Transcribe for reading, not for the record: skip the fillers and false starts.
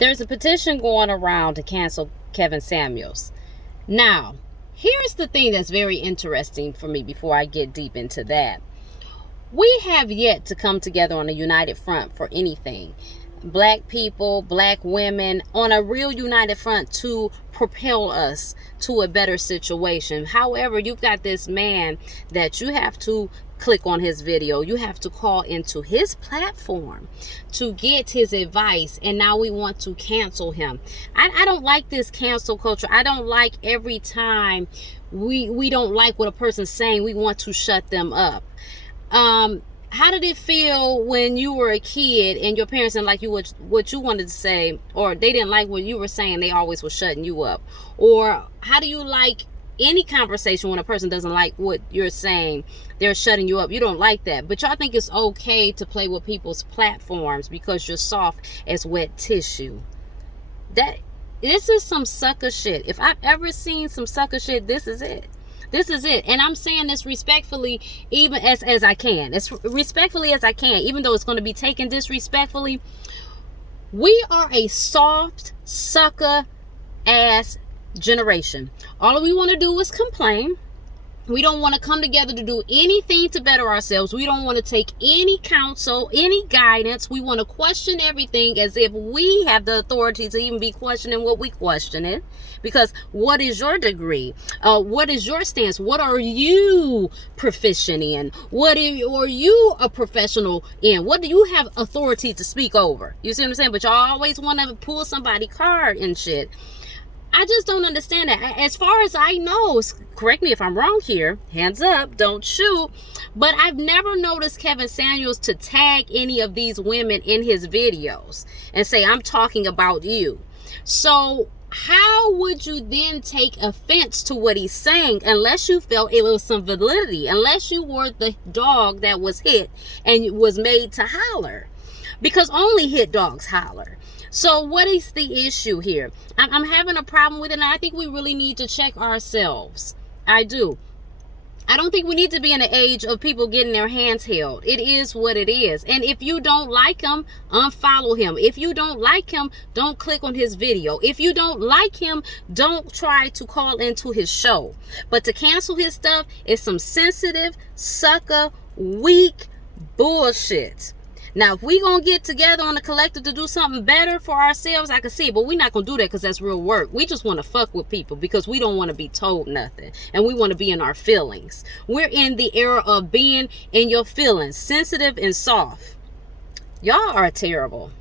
There's a petition going around to cancel Kevin Samuels. Now, here's the thing that's very interesting for me before I get deep into that. We have yet to come together on a united front for anything. Black people, black women, on a real united front to propel us to a better situation. However, you've got this man that you have to click on his video. You have to call into his platform to get his advice, and now we want to cancel him. I don't like this cancel culture. I don't like every time we don't like what a person's saying, we want to shut them up. How did it feel when you were a kid and your parents didn't like what you wanted to say, or they didn't like what you were saying, they always were shutting you up? Or how do you like any conversation when a person doesn't like what you're saying, they're shutting you up? You don't like that, but y'all think it's okay to play with people's platforms because you're soft as wet tissue. This is some sucker shit. If I've ever seen some sucker shit, this is it. This is it. And I'm saying this respectfully, even as I can. As respectfully as I can, even though it's going to be taken disrespectfully. We are a soft, sucker ass generation. All we want to do is complain. We don't want to come together to do anything to better ourselves. We don't want to take any counsel, any guidance. We want to question everything as if we have the authority to even be questioning what we question it. Because what is your degree? What is your stance? What are you proficient in? What are you a professional in? What do you have authority to speak over? You see what I'm saying? But y'all always want to pull somebody's card and shit. I just don't understand that. As far as I know, correct me if I'm wrong here, hands up, don't shoot, but I've never noticed Kevin Samuels to tag any of these women in his videos and say, I'm talking about you. So how would you then take offense to what he's saying unless you felt it was some validity, unless you were the dog that was hit and was made to holler? Because only hit dogs holler. So what is the issue here? I'm having a problem with it, and I think we really need to check ourselves. I do. I don't think we need to be in an age of people getting their hands held. It is what it is. And if you don't like him, unfollow him. If you don't like him, don't click on his video. If you don't like him, don't try to call into his show. But to cancel his stuff is some sensitive, sucker, weak bullshit. Now, if we gonna get together on the collective to do something better for ourselves, I can see it, but we're not gonna do that because that's real work. We just want to fuck with people because we don't want to be told nothing, and we want to be in our feelings. We're in the era of being in your feelings, sensitive and soft. Y'all are terrible.